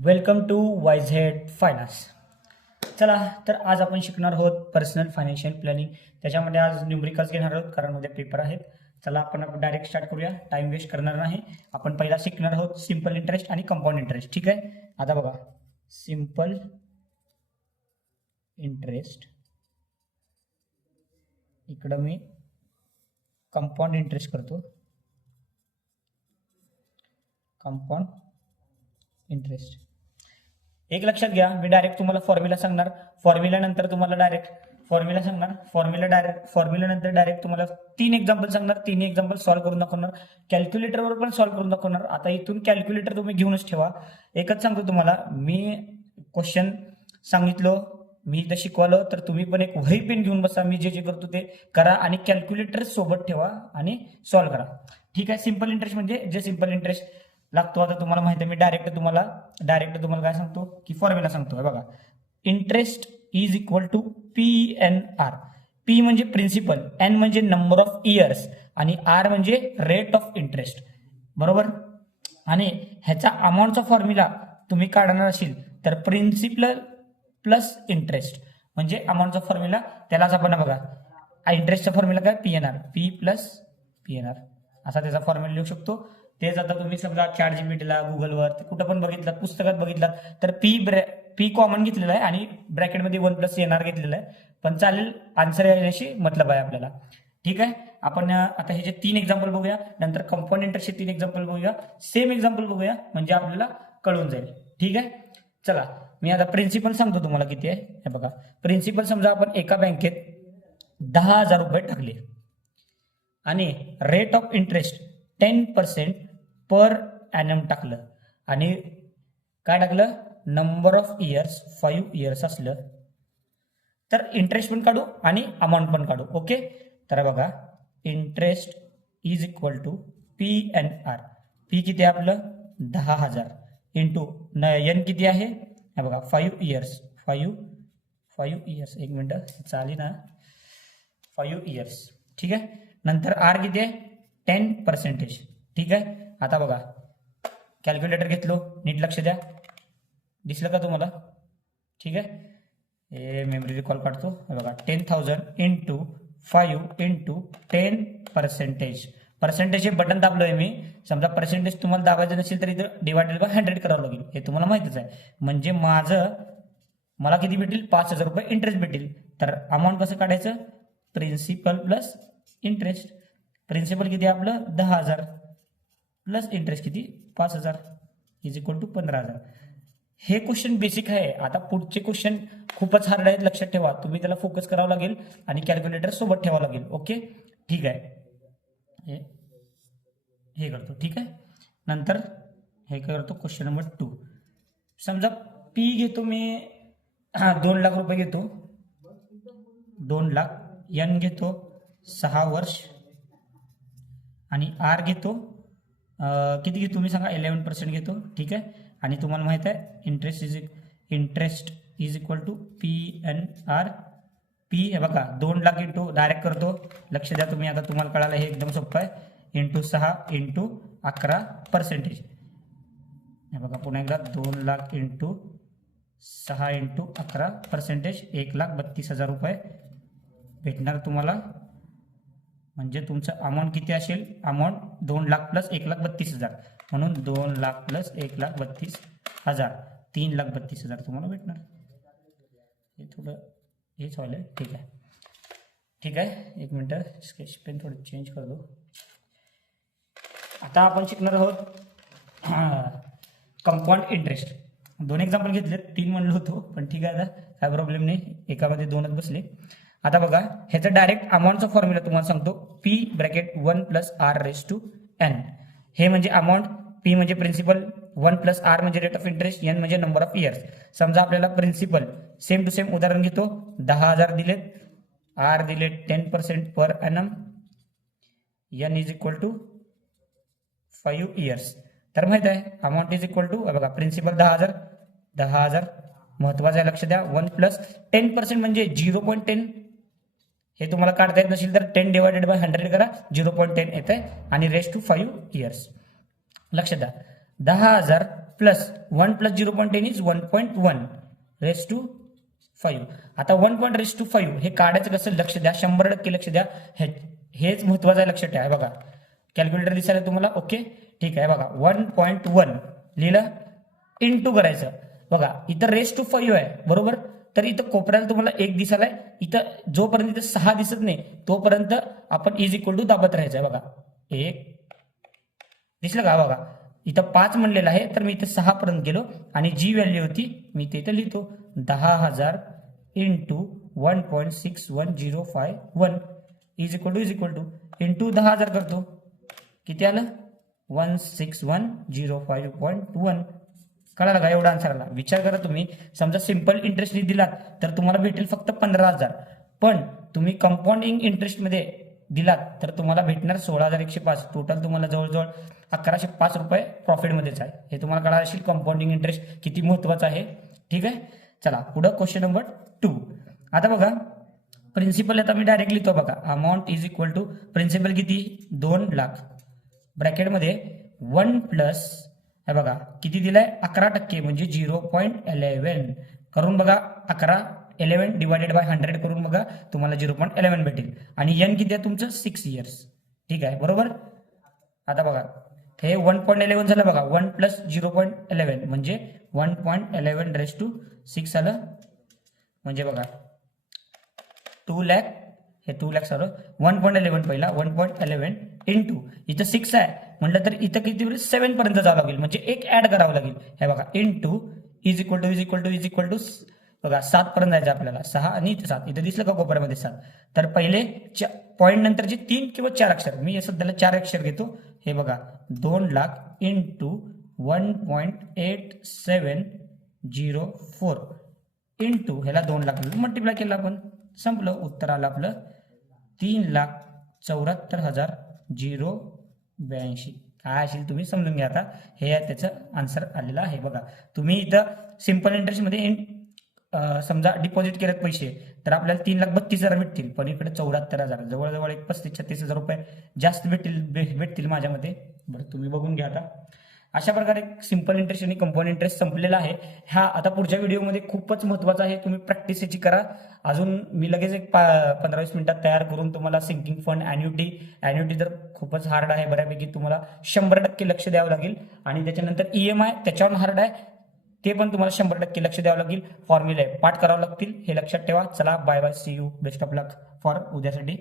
Welcome to वायझेड finance. चला तर आज आपण शिकणार आहोत पर्सनल फायनान्शियल प्लॅनिंग. त्याच्यामध्ये आज न्यूमरिकल्स घेणार आहोत कारण उद्या पेपर आहेत. चला आपण डायरेक्ट स्टार्ट करूया, टाइम वेस्ट करणार नाही. आपण पहिला शिकणार आहोत सिंपल इंटरेस्ट आणि कंपाऊंड इंटरेस्ट. ठीक आहे, आता बघा सिंपल इंटरेस्ट, इकडं मी कंपाऊंड इंटरेस्ट करतो. कंपाऊंड इंटरेस्ट एक लक्षात घ्या, मी डायरेक्ट तुम्हाला फॉर्म्युला सांगणार. फॉर्म्युला नंतर तुम्हाला डायरेक्ट फॉर्म्युला सांगणार. फॉर्म्युला नंतर डायरेक्ट तुम्हाला 3 एक्झाम्पल सांगणार. 3 एक्झाम्पल सॉल्व्ह करून दाखवणार. कॅल्क्युलेटरवर पण सॉल्व्ह करून दाखवणार. आता इथून कॅल्क्युलेटर तुम्ही घेऊनच ठेवा. एकच सांगतो तुम्हाला, मी क्वेश्चन सांगितलं, मी इथं शिकवलं, तर तुम्ही पण एक वही पेन घेऊन बसा. मी जे जे करतो ते करा आणि कॅल्क्युलेटर सोबत ठेवा आणि सॉल्व्ह करा. ठीक आहे. सिंपल इंटरेस्ट म्हणजे जे सिंपल इंटरेस्ट लागतो. आता तुम्हाला माहिती आहे, मी डायरेक्ट तुम्हाला काय सांगतो की फॉर्म्युला सांगतो. बघा, interest is equal to PNR. P म्हणजे प्रिन्सिपल, एन म्हणजे नंबर ऑफ इयर्स आणि आर म्हणजे रेट ऑफ इंटरेस्ट. बरोबर. आणि ह्याचा अमाऊंटचा फॉर्म्युला तुम्ही काढणार असेल तर प्रिन्सिपल प्लस इंटरेस्ट म्हणजे अमाऊंटचा फॉर्म्युला. त्यालाच आपण बघा इंटरेस्टचा फॉर्म्युला काय, PNR, P प्लस PNR असा त्याचा फॉर्म्युला लिहू शकतो. तेच आता तुम्ही समजा चॅट जीपीटीला, गुगलवर, कुठं पण बघितलात, पुस्तकात बघितलात तर पी कॉमन घेतलेला आहे आणि ब्रॅकेटमध्ये 1 प्लस NR घेतलेला आहे. पण चालेल, आन्सर येण्याशी मतलब आहे आपल्याला. ठीक आहे. आपण आता हे जे 3 एक्झाम्पल बघूया, नंतर कंपाऊंड इंटरेस्टचे 3 एक्झाम्पल बघूया, सेम एक्झाम्पल बघूया म्हणजे आपल्याला कळून जाईल. ठीक आहे. चला, मी आता प्रिन्सिपल सांगतो तुम्हाला किती आहे. हे बघा, प्रिन्सिपल समजा आपण एका बँकेत 10,000 रुपये टाकले आणि rate of interest 10% per annum टाकलं आणि काय टाकलं, नंबर ऑफ इयर्स 5 इयर्स असलं तर इंटरेस्ट पण काढू आणि अमाऊंट पण काढू. ओके. तर बघा, interest is equal to PNR. P किती आहे आपलं 10,000 इंटू एन किती आहे, हे बघा 5 इयर्स. 5 इयर्स, एक मिनिट चालेल ना, 5 इयर्स. ठीक आहे. नंतर आर किती आहे 10%. ठीक आहे. आता बघा, कॅल्क्युलेटर घेतलो, नीट लक्ष द्या. दिसलं का तुम्हाला? ठीक आहे. हे मेमरी रिकॉल काढतो. बघा 10,000 इंटू 5 इंटू 10%. पर्सेंटेजचे बटन दाबलोय मी. समजा पर्सेंटेज तुम्हाला दाबायचं नसेल तर इथं डिवायडेड बाय 100 करावं लागेल. हे तुम्हाला माहितीच आहे. म्हणजे मला किती भेटेल, 5,000 रुपये इंटरेस्ट भेटेल. तर अमाऊंट कसं काढायचं, प्रिन्सिपल प्लस इंटरेस्ट. प्रिन्सिपल किती आपलं 10,000 प्लस इंटरेस्ट किती 5,000 इज इक्वल टू 15,000. हे क्वेश्चन बेसिक आहे. आता पुढचे क्वेश्चन खूपच हार्ड आहेत, लक्षात ठेवा. तुम्ही त्याला फोकस करावं लागेल आणि कॅल्क्युलेटर सोबत ठेवावं लागेल. ओके. ठीक आहे. हे करतो. ठीक आहे. नंतर हे करतो क्वेश्चन नंबर 2. समजा पी घेतो मी 2 लाख रुपये घेतो, 2 लाख. एन घेतो 6 वर्ष आणि आर घेतो किती घेतो मी सांगा, 11% घेतो. ठीक आहे. आणि तुम्हाला माहित आहे interest is equal to PNR. P हे बघा 2 लाख इंटू डायरेक्ट करतो. लक्ष द्या तुम्ही, आता तुम्हाला कळालं, हे एकदम सोपं आहे. Into 6 into 11%. हे बघा पुन्हा एकदा 2 लाख इंटू 6 इंटू 11%, 1,32,000 रुपये भेटणार तुम्हाला. म्हणजे तुमचं अमाऊंट किती असेल, अमाऊंट 2 लाख प्लस 1,32,000, म्हणून 2 लाख प्लस 1,32,000, 3,32,000 तुम्हाला भेटणार. हे थोडं हेच व्हायला. ठीक आहे. ठीक आहे, एक मिनटं स्केच पेन थोडं चेंज कर दो. आता आपण शिकणार आहोत कंपाऊंड इंटरेस्ट. 2 एक्झाम्पल घेतले, 3 म्हणलो होतो, पण ठीक आहे, आता काय प्रॉब्लेम नाही, एकामध्ये 2च बसले. आता बघा, ह्याचं डायरेक्ट अमाऊंटचा फॉर्म्युला तुम्हाला सांगतो. P bracket 1 plus R raise to N. हे म्हणजे अमाऊंट, P म्हणजे प्रिन्सिपल, 1 प्लस R म्हणजे रेट ऑफ इंटरेस्ट, N म्हणजे नंबर ऑफ इयर्स. समजा आपल्याला प्रिन्सिपल सेम टू सेम उदाहरण घेतो. 10,000 दिलेत, R दिलेत 10% per annum, N is equal to 5 years. तर माहित आहे अमाऊंट इज इक्वल टू, बघा प्रिन्सिपल 10,000 महत्वाचं आहे, लक्ष द्या. 1 प्लस 10% म्हणजे 0.10. हे तुम्हाला काढता येत नसेल तर 10 डिवायडेड बाय 100 करा, 0.10 येत आहे आणि रेस टू 5 इयर्स. लक्ष द्या, 10,000 plus 1 plus 0.10 is 1.1 raise to 5. आता 1 रेस टू 5 हे काढायचं कसं लक्ष द्या, 100% लक्ष द्या. हेच महत्वाचं आहे, लक्ष ठेवा. बघा कॅल्क्युलेटर दिसायला तुम्हाला, ओके ठीक आहे. बघा 1.1 लिहिलं, इंटू करायचं. बघा इथं रेस टू 5 आहे बरोबर, तर इथं कोपऱ्याला तुम्हाला 1 दिसायलाय. इथं जोपर्यंत इथं 6 दिसत नाही तोपर्यंत आपण इज इक्वल टू दाबत राहायचं. बघा 1 दिसलं का. बघा इथं 5 म्हणलेलं आहे, तर मी इथं 6 पर्यंत गेलो आणि जी व्हॅल्यू होती मी इथं लिहितो 10,000 into 1.6105 is equal two into 10,000 करतो, किती आलं 16105.1. कळालं का, एवढा आन्सर आला. विचार करा तुम्ही, समजा सिंपल इंटरेस्ट दिलात तर तुम्हाला भेटेल फक्त 15,000, पण तुम्ही कंपाऊंडिंग इंटरेस्ट मध्ये दिलात तर तुम्हाला भेटणार 16,105. टोटल तुम्हाला जवळजवळ 1,105 रुपये प्रॉफिटमध्येच आहे. हे तुम्हाला कळालं असेल कंपाऊंडिंग इंटरेस्ट किती महत्वाचं आहे. ठीक आहे, चला पुढं क्वेश्चन नंबर 2. आता बघा प्रिन्सिपल आता मी डायरेक्ट लिहितो. बघा amount is equal to principal किती 2 लाख ब्रॅकेटमध्ये 1 प्लस हे बघा किती दिलाय 11% म्हणजे 0.11 करून बघा 11 डिवायडेड बाय 100 करून बघा तुम्हाला 0.11 भेटेल. आणि एन किती आहे तुमचं 6 इयर्स. ठीक आहे बरोबर. आता बघा हे 1.11 झालं. बघा 1 प्लस 0.11 म्हणजे 1.11 रेस टू 6 आलं. म्हणजे बघा 2 लाख, हे 2 लाख सर 1.11 पहिला 1.11 इंटू इथं 6 आहे म्हटलं तर इथं किती 7 पर्यंत जावं लागेल, म्हणजे एक ऍड करावं लागेल. हे बघा इंटू इज इक्वल टू बघा 7 पर्यंत जायचं आपल्याला. 6 आणि इथे 7, इथं दिसलं का कोपऱ्यामध्ये 7. तर पहिले पॉईंट नंतरचे 3 किंवा 4 अक्षर, मी सध्याला 4 अक्षर घेतो. हे बघा 2 लाख इंटू 1.8704 इंटू ह्याला 2 लाख मल्टिप्लाय केलं आपण, संपलं. उत्तर आलं आपलं 3,74,082. काय असेल तुम्ही समजून घ्या. आता हे त्याचं आन्सर आलेलं आहे. बघा तुम्ही इथं सिंपल इंटरेस्ट मध्ये समजा डिपॉझिट केलेत पैसे तर आपल्याला 3,32,000 भेटतील, पण इकडे 74,000 जवळजवळ 35,000-36,000 रुपये जास्त भेटतील माझ्या मते. बरं तुम्ही बघून घ्या. आता अशा प्रकारे सिंपल इंटरेस्ट आणि कंपाऊंड इंटरेस्ट संपलेला आहे. हा आता पुढच्या व्हिडिओमध्ये खूपच महत्वाचा आहे, तुम्ही प्रॅक्टिस याची करा. अजून मी लगेच एक 15-20 मिनिटात तयार करून तुम्हाला सिंकिंग फंड अॅन्युटी तर खूपच हार्ड आहे बऱ्यापैकी, तुम्हाला 100% लक्ष द्यावं लागेल. आणि त्याच्यानंतर EMI त्याच्यावर हार्ड आहे, ते पण तुम्हाला 100% लक्ष द्यावं लागेल. फॉर्म्युले पाठ करावं लागतील, हे लक्षात ठेवा. चला bye bye, see you, best of luck for उद्यासाठी.